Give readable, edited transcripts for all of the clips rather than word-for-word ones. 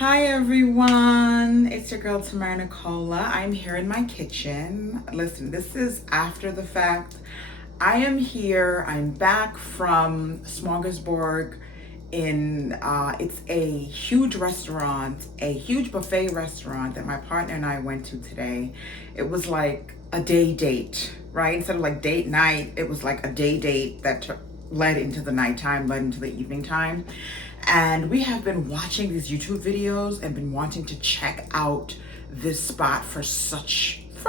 Hi everyone, it's your girl Tamara Nicola. I'm here in my kitchen. Listen, this is after the fact. I am here, I'm back from Smorgasburg it's a huge restaurant, a huge buffet restaurant that my partner and I went to today. It was like a day date, right? Instead of like date night, it was like a day date that led into the nighttime, led into the evening time. And we have been watching these YouTube videos and been wanting to check out this spot for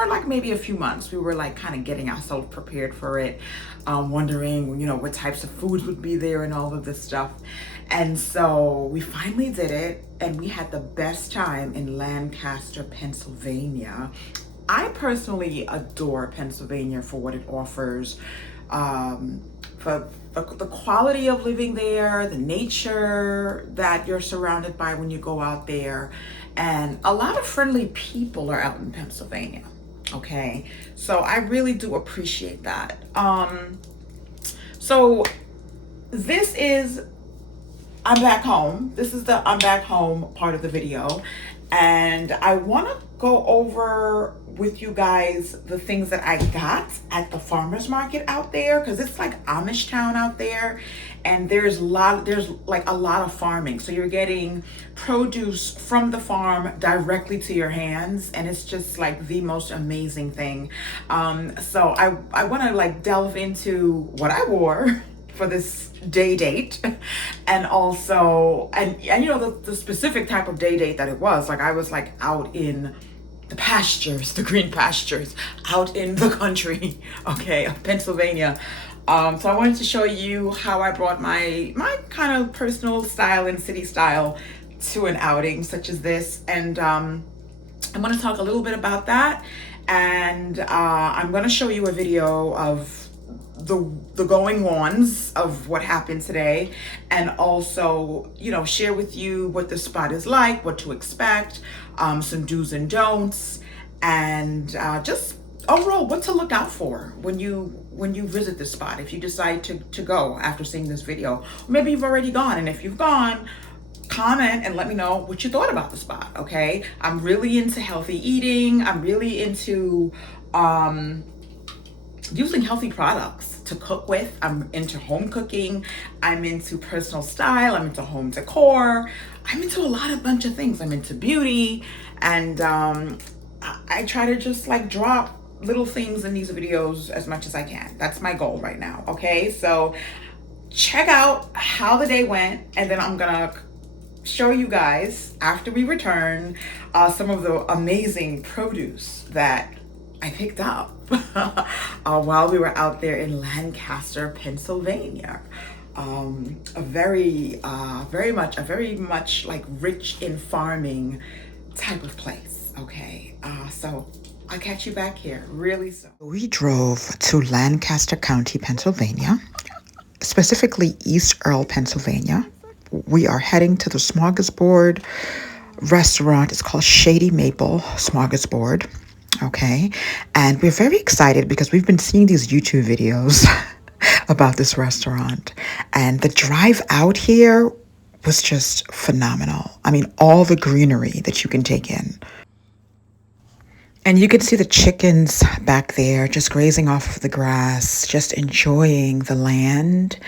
like maybe a few months. We were like kind of getting ourselves prepared for it, wondering, what types of foods would be there and all of this stuff. And so we finally did it, and we had the best time in Lancaster, Pennsylvania. I personally adore Pennsylvania for what it offers, for the quality of living there, the nature that you're surrounded by when you go out there, and a lot of friendly people are out in Pennsylvania. Okay, so I really do appreciate that. So this is I'm back home. This is the I'm back home part of the video. And I want to go over with you guys the things that I got at the farmer's market out there, because it's like Amish town out there, and there's like a lot of farming. So you're getting produce from the farm directly to your hands, and it's just like the most amazing thing. So I want to like delve into what I wore for this day date, and also and the specific type of day date that it was. Like, I was like out in the pastures, the green pastures, out in the country, okay, of Pennsylvania. So I wanted to show you how I brought my kind of personal style and city style to an outing such as this. And I'm going to talk a little bit about that, and I'm going to show you a video of the going ons of what happened today, and also share with you what the spot is like, what to expect, some do's and don'ts, and just overall what to look out for when you visit this spot, if you decide to go after seeing this video. Or maybe you've already gone, and if you've gone, comment and let me know what you thought about the spot. Okay, I'm really into healthy eating. I'm really into using healthy products to cook with. I'm into home cooking. I'm into personal style. I'm into home decor. I'm into a bunch of things. I'm into beauty, and I try to just like drop little things in these videos as much as I can. That's my goal right now. Okay, so check out how the day went, and then I'm gonna show you guys after we return some of the amazing produce that I picked up while we were out there in Lancaster, Pennsylvania. A very much like rich in farming type of place. Okay, so I'll catch you back here really soon. We drove to Lancaster County, Pennsylvania, specifically East Earl, Pennsylvania. We are heading to the Smorgasbord restaurant. It's called Shady Maple Smorgasbord. Okay, and we're very excited because we've been seeing these YouTube videos about this restaurant, and the drive out here was just phenomenal. I mean, all the greenery that you can take in. And you can see the chickens back there just grazing off of the grass, just enjoying the land.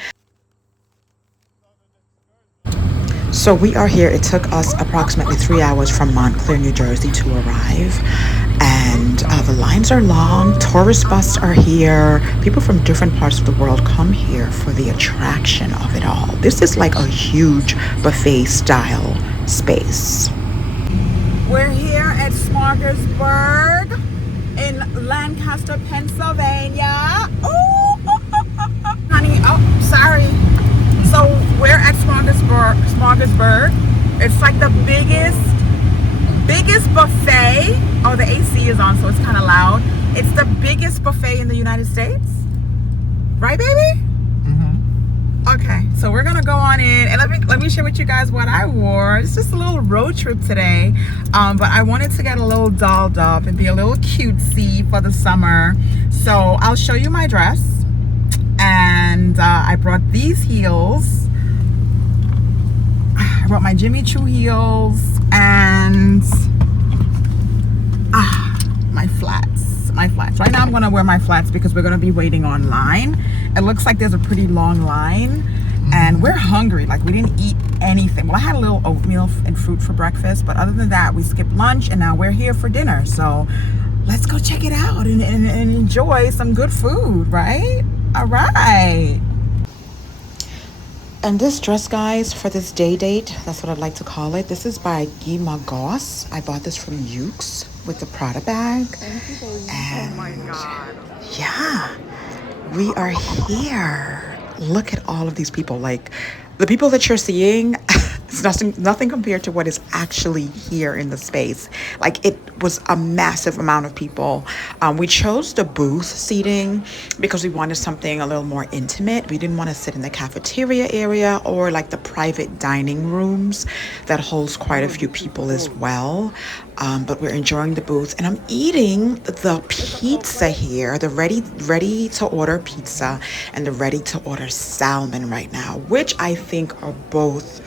So we are here. It took us approximately 3 hours from Montclair, New Jersey to arrive. And the lines are long. Tourist buses are here. People from different parts of the world come here for the attraction of it all. This is like a huge buffet style space. We're here at Smorgasburg in Lancaster, Pennsylvania. Oh, honey, oh, sorry. So we're at Smorgasburg. It's like the biggest buffet. Oh, the AC is on, so it's kind of loud. It's the biggest buffet in the United States, right, baby? Mm-hmm. Okay, so we're gonna go on in, and let me share with you guys what I wore. It's just a little road trip today, but I wanted to get a little dolled up and be a little cutesy for the summer. So I'll show you my dress, and I brought these heels. brought my Jimmy Choo heels and my flats. Right now I'm gonna wear my flats because we're gonna be waiting online. It looks like there's a pretty long line and we're hungry. Like, we didn't eat anything. Well, I had a little oatmeal and fruit for breakfast, but other than that, we skipped lunch and now we're here for dinner. So let's go check it out and enjoy some good food, right? All right. And this dress, guys, for this day date, that's what I'd like to call it. This is by Guy Magos. I bought this from Yuke's with the Prada bag. And oh my God. Yeah, we are here. Look at all of these people. Like, the people that you're seeing, it's nothing compared to what is actually here in the space. Like, it was a massive amount of people. We chose the booth seating because we wanted something a little more intimate. We didn't want to sit in the cafeteria area or like the private dining rooms that holds quite a few people as well. But we're enjoying the booth, and I'm eating the pizza here, the ready to order pizza and the ready to order salmon right now, which I think are both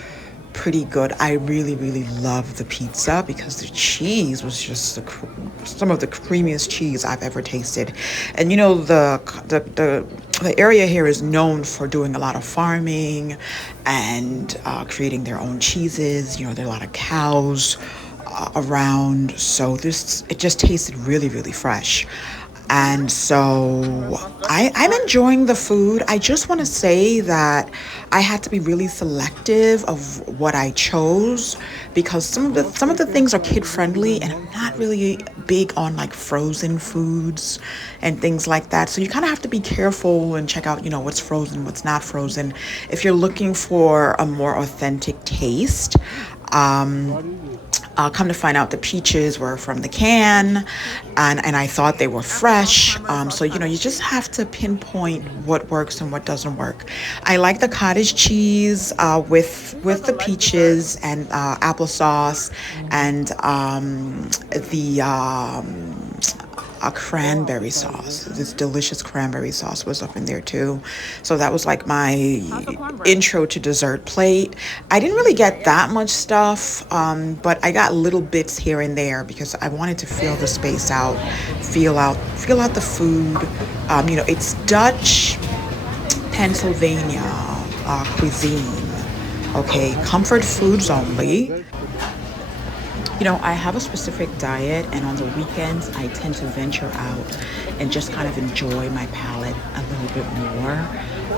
pretty good. I really love the pizza because the cheese was just some of the creamiest cheese I've ever tasted. And you know, the area here is known for doing a lot of farming and creating their own cheeses. You know, there are a lot of cows around, so it just tasted really fresh. And so I'm enjoying the food. I just want to say that I had to be really selective of what I chose because some of the things are kid friendly, and I'm not really big on like frozen foods and things like that. So you kind of have to be careful and check out, you know, what's frozen, what's not frozen, if you're looking for a more authentic taste. Come to find out, the peaches were from the can, and I thought they were fresh. So, you know, you just have to pinpoint what works and what doesn't work. I like the cottage cheese with the peaches and applesauce, and a cranberry sauce. This delicious cranberry sauce was up in there too. So that was like my intro to dessert plate. I didn't really get that much stuff, but I got little bits here and there because I wanted to feel the space out, feel out the food. You know, it's Dutch Pennsylvania cuisine. Okay, comfort foods only. You know, I have a specific diet, and on the weekends I tend to venture out and just kind of enjoy my palate a little bit more.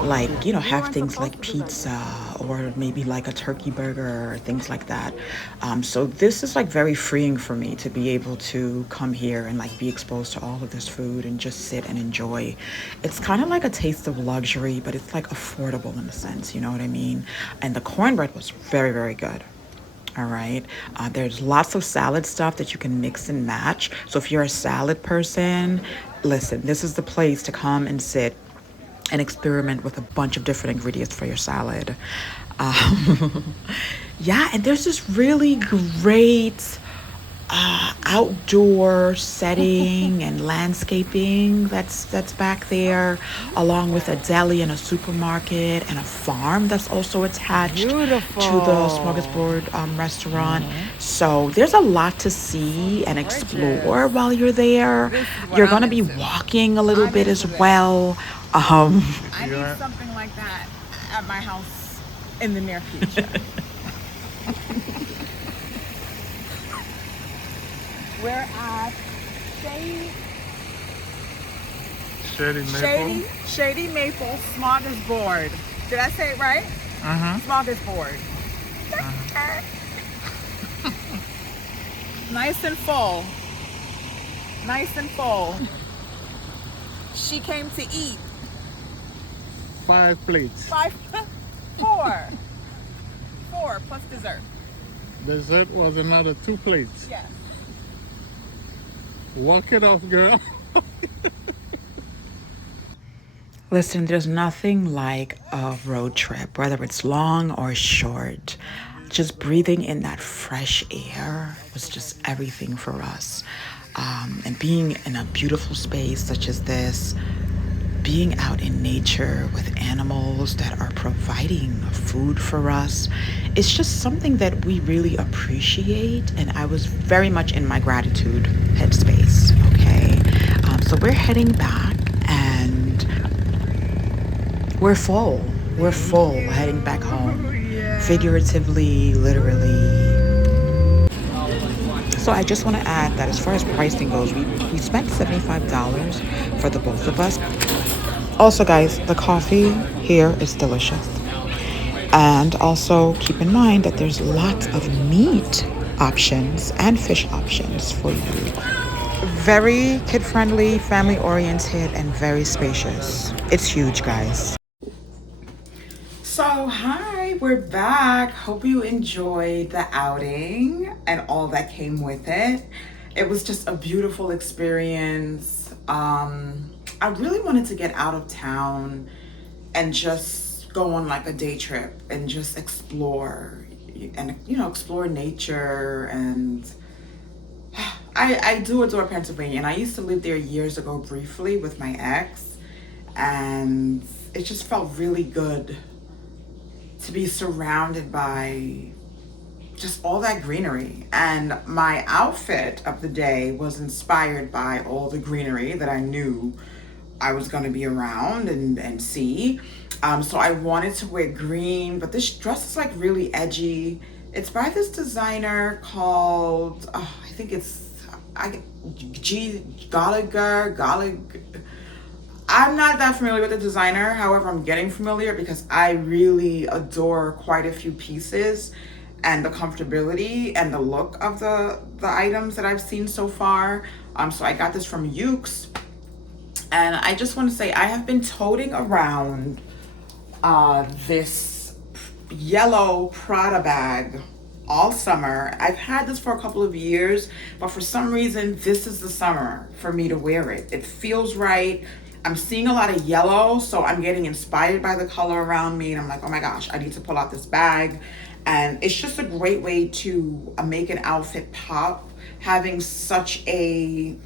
Like, you know, have things like pizza or maybe like a turkey burger or things like that. So this is like very freeing for me to be able to come here and like be exposed to all of this food and just sit and enjoy. It's kind of like a taste of luxury, but it's like affordable in a sense, you know what I mean? And the cornbread was very good. All right. There's lots of salad stuff that you can mix and match. So if you're a salad person, listen, this is the place to come and sit and experiment with a bunch of different ingredients for your salad. Yeah, and there's this really great outdoor setting and landscaping that's back there, along with a deli and a supermarket and a farm that's also attached Beautiful. to the smorgasbord restaurant. So there's a lot to see and explore while you're there. You're gonna be walking a little bit as well. I need something like that at my house in the near future. We're at Shady Maple Smorgasbord. Did I say it right? Smorgasbord. Nice and full. Nice and full. She came to eat. 5 plates. 4 plus dessert. Dessert was another 2 plates. Yes. Walk it off, girl. Listen, there's nothing like a road trip, whether it's long or short. Just breathing in that fresh air was just everything for us. And being in a beautiful space such as this, being out in nature with animals that are providing food for us, it's just something that we really appreciate. And I was very much in my gratitude headspace. Okay. So we're heading back and we're full. We're full heading back home. Figuratively, literally. So I just want to add that as far as pricing goes, we spent $75 for the both of us. Also, guys, the coffee here is delicious. And also keep in mind that there's lots of meat options and fish options for you. Very kid-friendly, family-oriented, and very spacious. It's huge, guys. So, hi, we're back. Hope you enjoyed the outing and all that came with it. It was just a beautiful experience. I really wanted to get out of town and just go on like a day trip and just explore and, explore nature. And I do adore Pennsylvania, and I used to live there years ago briefly with my ex, and it just felt really good to be surrounded by just all that greenery. And my outfit of the day was inspired by all the greenery that I knew I was going to be around and see. So I wanted to wear green, but this dress is like really edgy. It's by this designer called, I think it's Gallagher. I'm not that familiar with the designer. However, I'm getting familiar because I really adore quite a few pieces and the comfortability and the look of the items that I've seen so far. So I got this from Ukes. And I just want to say I have been toting around this yellow Prada bag all summer. I've had this for a couple of years, but for some reason, this is the summer for me to wear it. It feels right. I'm seeing a lot of yellow, so I'm getting inspired by the color around me. And I'm like, oh my gosh, I need to pull out this bag. And it's just a great way to make an outfit pop, having such a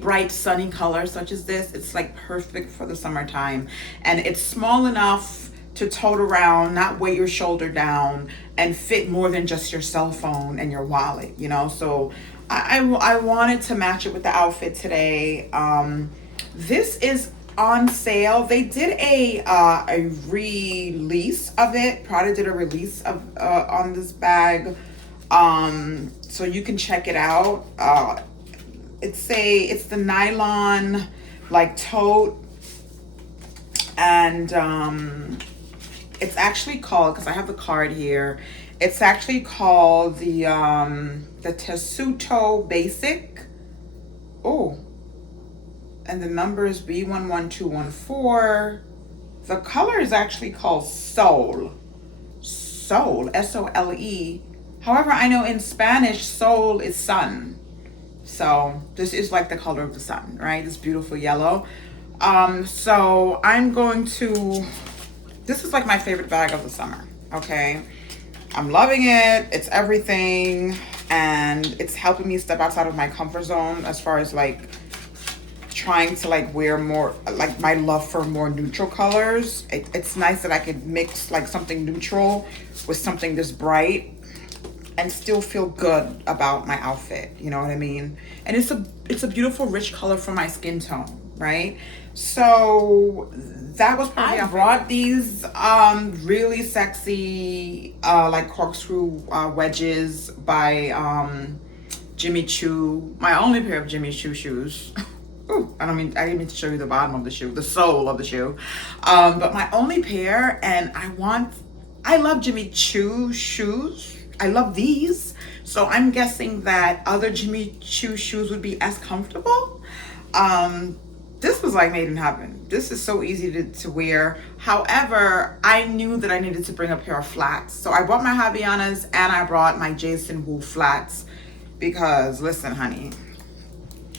bright sunny color such as this. It's like perfect for the summertime, and it's small enough to tote around, not weigh your shoulder down, and fit more than just your cell phone and your wallet, so I wanted to match it with the outfit today. This is on sale. They did a release of it. Prada did a release of on this bag, so you can check it out. It's the nylon like tote, and it's actually called, because I have the card here, it's actually called the Tessuto Basic. Oh, and the number is B11214. The color is actually called Sole, Sole. However, I know in Spanish Sol is sun. So this is like the color of the sun, right? This beautiful yellow. So I'm going to, this is like my favorite bag of the summer, okay? I'm loving it. It's everything. And it's helping me step outside of my comfort zone as far as like trying to like wear more, like my love for more neutral colors. It's nice that I could mix like something neutral with something this bright and still feel good about my outfit, you know what I mean? And it's a beautiful rich color for my skin tone, right? So that was probably, I brought these really sexy like corkscrew wedges by Jimmy Choo, my only pair of Jimmy Choo shoes. Ooh, I didn't mean to show you the bottom of the shoe, the sole of the shoe, but my only pair. And I love Jimmy Choo shoes. I love these, so I'm guessing that other Jimmy Choo shoes would be as comfortable. This was like made in heaven. This is so easy to wear. However, I knew that I needed to bring a pair of flats, so I bought my Havaianas and I brought my Jason Wu flats because, listen, honey,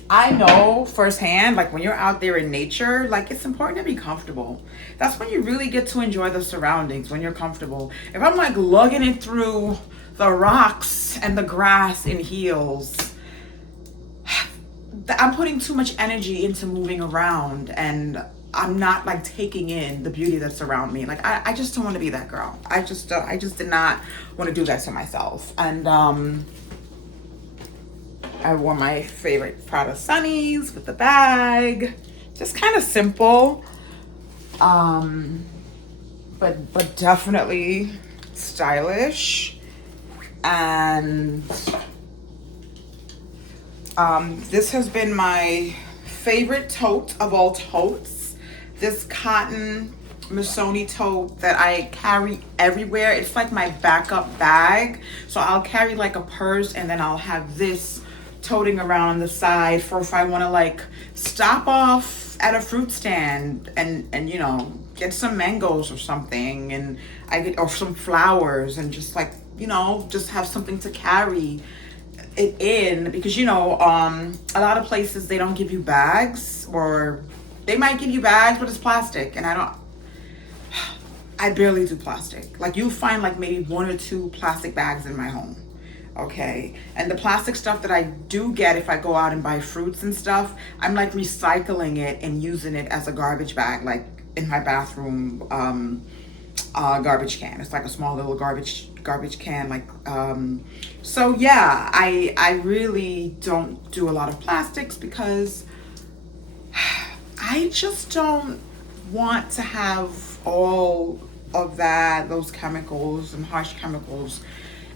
I know firsthand, like when you're out there in nature, like it's important to be comfortable. That's when you really get to enjoy the surroundings, when you're comfortable. If I'm like lugging it through the rocks and the grass in heels, I'm putting too much energy into moving around, and I'm not like taking in the beauty that's around me. Like I just don't want to be that girl. I just did not want to do that to myself. And I wore my favorite Prada Sunnies with the bag. Just kind of simple. But definitely stylish. And this has been my favorite tote of all totes. This cotton Missoni tote that I carry everywhere. It's like my backup bag. So I'll carry like a purse, and then I'll have this toting around on the side for if I want to like stop off at a fruit stand and you know, get some mangoes or something, and or some flowers, and just like, you know, just have something to carry it in. Because you know, a lot of places they don't give you bags, or they might give you bags but it's plastic, and I barely do plastic. Like you'll find like maybe 1 or 2 plastic bags in my home. Okay, and the plastic stuff that I do get if I go out and buy fruits and stuff, I'm like recycling it and using it as a garbage bag, like in my bathroom garbage can. It's like a small little garbage can, like so yeah, I really don't do a lot of plastics because I just don't want to have all of those chemicals and harsh chemicals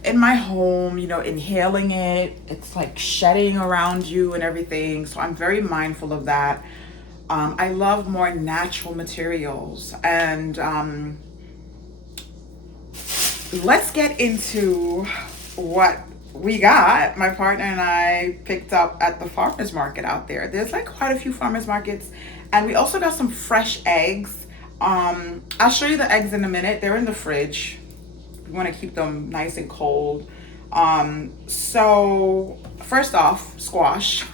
in my home, you know, inhaling it. It's like shedding around you and everything. So I'm very mindful of that. I love more natural materials. And let's get into what we got. My partner and I picked up at the farmer's market out there. There's like quite a few farmer's markets. And we also got some fresh eggs. I'll show you the eggs in a minute. They're in the fridge. We want to keep them nice and cold. So first off, squash.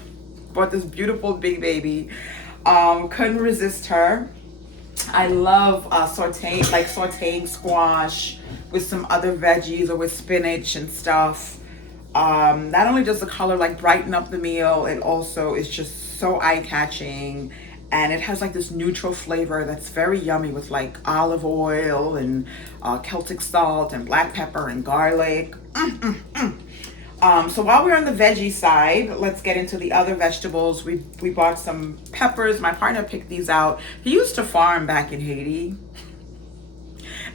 Bought this beautiful big baby. Couldn't resist her. I love sauteing squash with some other veggies or with spinach and stuff. Not only does the color like brighten up the meal, it also is just so eye-catching. And it has like this neutral flavor that's very yummy with like olive oil and Celtic salt and black pepper and garlic. So while we're on the veggie side, let's get into the other vegetables. We bought some peppers. My partner picked these out. He used to farm back in Haiti.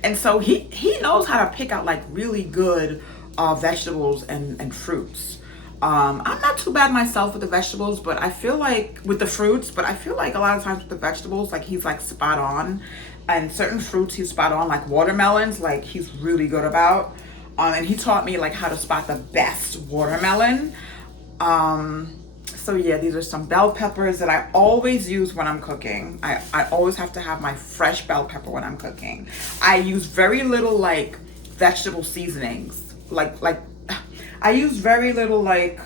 And so he knows how to pick out like really good vegetables and fruits. I'm not too bad myself with the vegetables, but I feel like with the fruits, but I feel like a lot of times with the vegetables, like he's like spot on. And certain fruits he's spot on, like watermelons, like he's really good about. And he taught me like how to spot the best watermelon. So yeah, these are some bell peppers that I always use when I'm cooking. I always have to have my fresh bell pepper when I'm cooking. I use very little like vegetable seasonings. Like I use very little like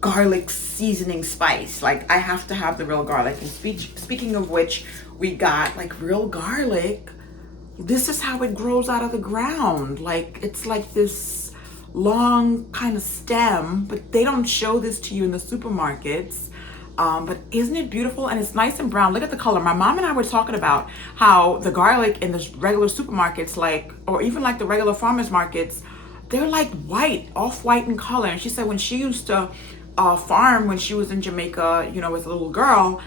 garlic seasoning spice. Like I have to have the real garlic. And speaking of which, we got like real garlic. This is how it grows out of the ground. Like it's like this long kind of stem, but they don't show this to you in the supermarkets. But isn't it beautiful? And it's nice and brown. Look at the color. My mom and I were talking about how the garlic in the regular supermarkets, like, or even like the regular farmers markets, they're like white, off-white in color. And she said when she used to farm when she was in Jamaica, you know, as a little girl,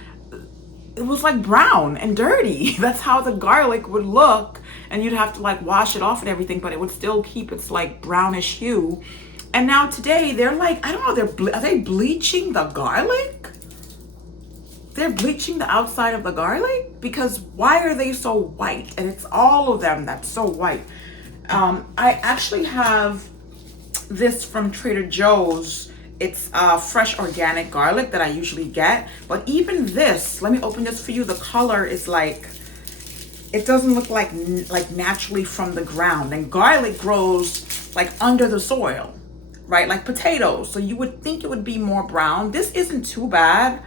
it was like brown and dirty. That's how the garlic would look. And you'd have to like wash it off and everything, but it would still keep its like brownish hue. And now today they're like, I don't know, are they bleaching the garlic? They're bleaching the outside of the garlic? Because why are they so white? And it's all of them that's so white. I actually have this from Trader Joe's. It's fresh organic garlic that I usually get. But even this, let me open this for you. The color is like, it doesn't look like naturally from the ground. And garlic grows like under the soil, right? Like potatoes. So you would think it would be more brown. This isn't too bad,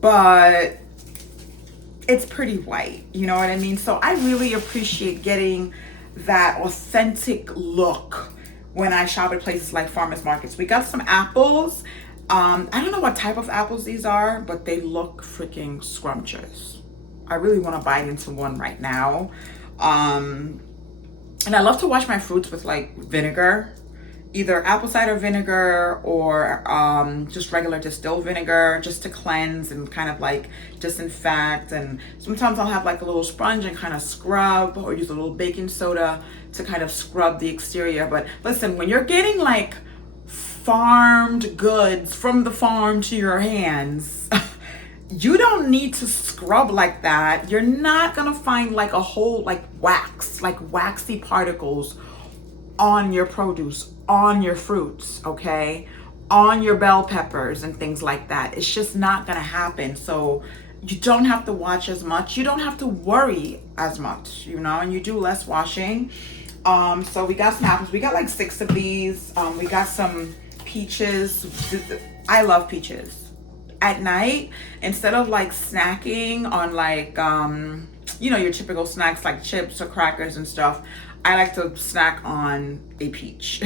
but it's pretty white. You know what I mean? So I really appreciate getting that authentic look when I shop at places like farmers markets. We got some apples. I don't know what type of apples these are, but they look freaking scrumptious. I really want to bite into one right now. And I love to wash my fruits with like vinegar, either apple cider vinegar or just regular distilled vinegar, just to cleanse and kind of like disinfect. And sometimes I'll have like a little sponge and kind of scrub, or use a little baking soda to kind of scrub the exterior. But listen, when you're getting like farmed goods from the farm to your hands, you don't need to scrub like that. You're not gonna find like a whole like wax, like waxy particles on your produce, on your fruits, okay? On your bell peppers and things like that. It's just not gonna happen. So you don't have to watch as much. You don't have to worry as much, you know, and you do less washing. So we got some apples. We got like 6 of these. We got some peaches. I love peaches. At night, instead of like snacking on like you know, your typical snacks like chips or crackers and stuff, I like to snack on a peach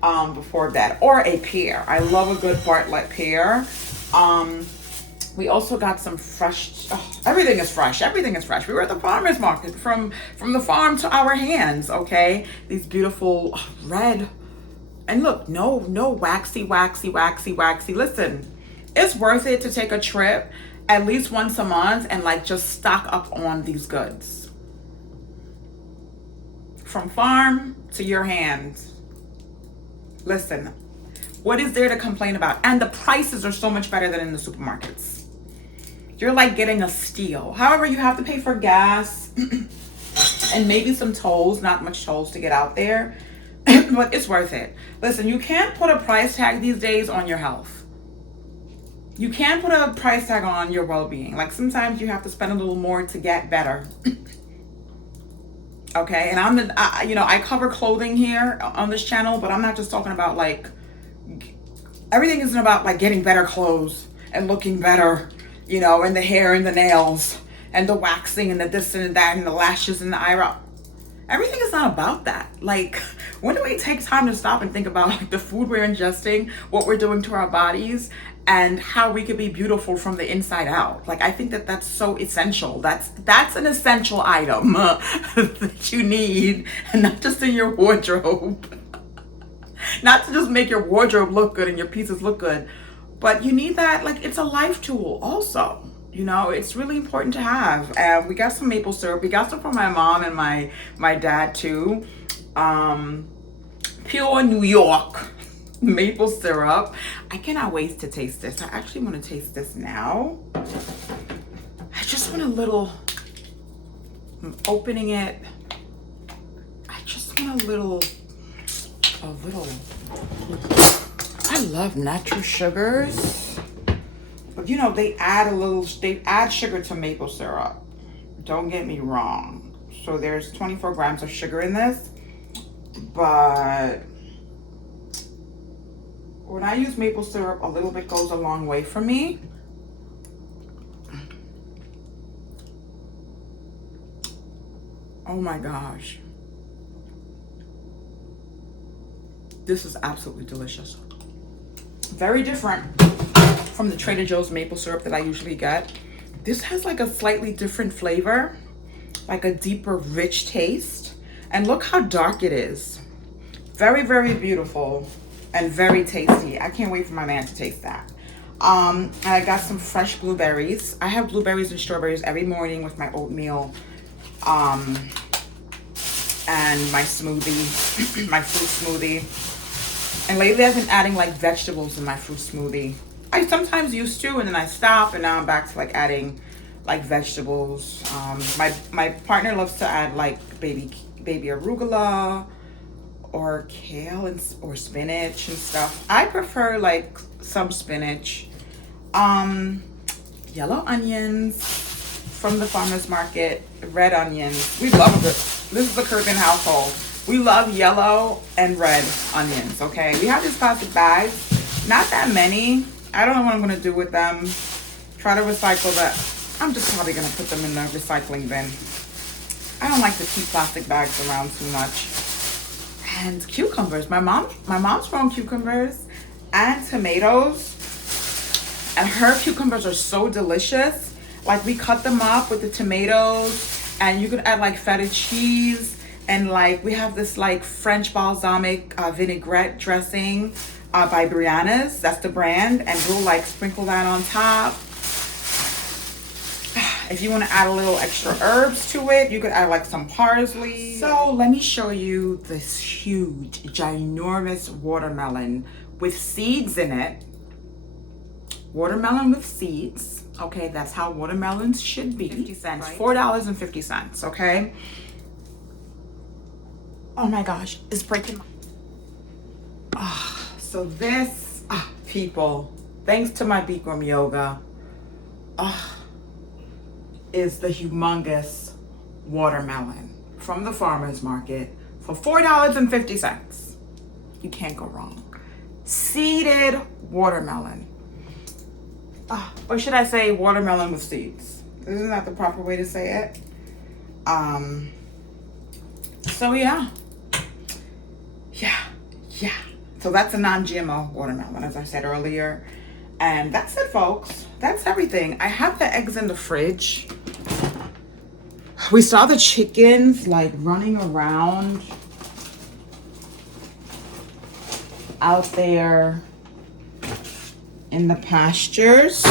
before bed, or a pear. I love a good Bartlett pear. We also got some fresh, everything is fresh. Everything is fresh. We were at the farmer's market, from the farm to our hands, okay? These beautiful red, and look, no waxy. Listen, it's worth it to take a trip at least once a month and like just stock up on these goods. From farm to your hands. Listen, what is there to complain about? And the prices are so much better than in the supermarkets. You're like getting a steal. However, you have to pay for gas and maybe some tolls, not much tolls to get out there, but it's worth it. Listen, you can't put a price tag these days on your health. You can't put a price tag on your well-being. Like sometimes you have to spend a little more to get better. Okay, and I cover clothing here on this channel, but I'm not just talking about like, everything isn't about like getting better clothes and looking better, you know, and the hair and the nails and the waxing and the this and that and the lashes and the eyebrow. Everything is not about that. Like, when do we take time to stop and think about like the food we're ingesting, what we're doing to our bodies, and how we could be beautiful from the inside out? Like, I think that that's so essential. That's an essential item that you need, and not just in your wardrobe. Not to just make your wardrobe look good and your pieces look good, but you need that. Like, it's a life tool also. You know, it's really important to have. We got some maple syrup. We got some for my mom and my dad too. Pure New York maple syrup. I cannot wait to taste this. I actually want to taste this now. I just want a little, I'm opening it. I just want a little. I love natural sugars. But you know, they add sugar to maple syrup. Don't get me wrong. So there's 24 grams of sugar in this. But when I use maple syrup, a little bit goes a long way for me. Oh my gosh. This is absolutely delicious. Very different from the Trader Joe's maple syrup that I usually get. This has like a slightly different flavor, like a deeper, rich taste. And look how dark it is. Very, very beautiful and very tasty. I can't wait for my man to taste that. I got some fresh blueberries. I have blueberries and strawberries every morning with my oatmeal and my smoothie, my fruit smoothie. And lately I've been adding like vegetables in my fruit smoothie. I sometimes used to, and then I stopped, and now I'm back to like adding like vegetables. My partner loves to add like baby arugula or kale or spinach and stuff. I prefer like some spinach. Yellow onions from the farmer's market, red onions. We love it. This is a Caribbean household. We love yellow and red onions, okay? We have these plastic bags, not that many. I don't know what I'm gonna do with them. Try to recycle that. I'm just probably gonna put them in the recycling bin. I don't like to keep plastic bags around too much. And cucumbers. My mom's grown cucumbers, and tomatoes. And her cucumbers are so delicious. Like, we cut them up with the tomatoes, and you could add like feta cheese, and like we have this like French balsamic vinaigrette dressing by Brianna's. That's the brand, and we'll like sprinkle that on top. If you want to add a little extra herbs to it, you could add like some parsley. So let me show you this huge, ginormous watermelon with seeds in it. Watermelon with seeds. Okay, that's how watermelons should be. 50 cents, right? $4.50, okay? Oh my gosh, it's breaking my... So this, people, thanks to my Bikram yoga, is the humongous watermelon from the farmer's market for $4.50. You can't go wrong. Seeded watermelon. Or should I say watermelon with seeds? Isn't that the proper way to say it? So yeah. So that's a non-GMO watermelon, as I said earlier. And that's it, folks. That's everything. I have the eggs in the fridge. We saw the chickens like running around out there in the pastures,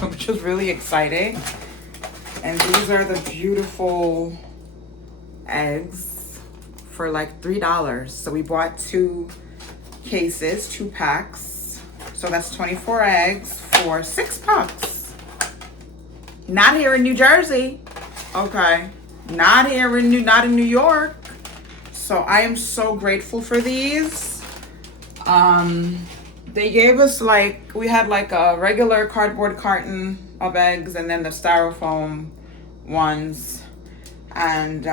which is really exciting. And these are the beautiful eggs for like $3. So we bought 2 cases, 2 packs. So that's 24 eggs for $6. Not here in New Jersey. Okay. Not in New York. So I am so grateful for these. They gave us like, we had like a regular cardboard carton of eggs and then the styrofoam ones. And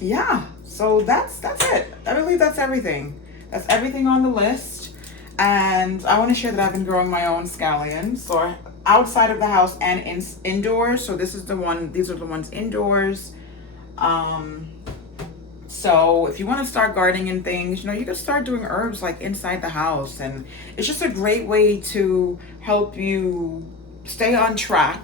yeah, so that's it. I believe that's everything. That's everything on the list. And I want to share that I've been growing my own scallions. So outside of the house and indoors. So these are the ones indoors. So if you want to start gardening and things, you can start doing herbs like inside the house. And it's just a great way to help you stay on track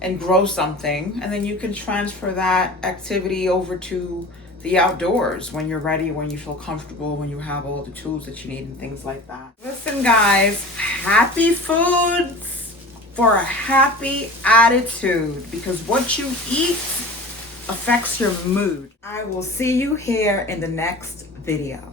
and grow something. And then you can transfer that activity over to the outdoors when you're ready, when you feel comfortable, when you have all the tools that you need and things like that. Listen, guys, happy foods for a happy attitude, because what you eat affects your mood. I will see you here in the next video.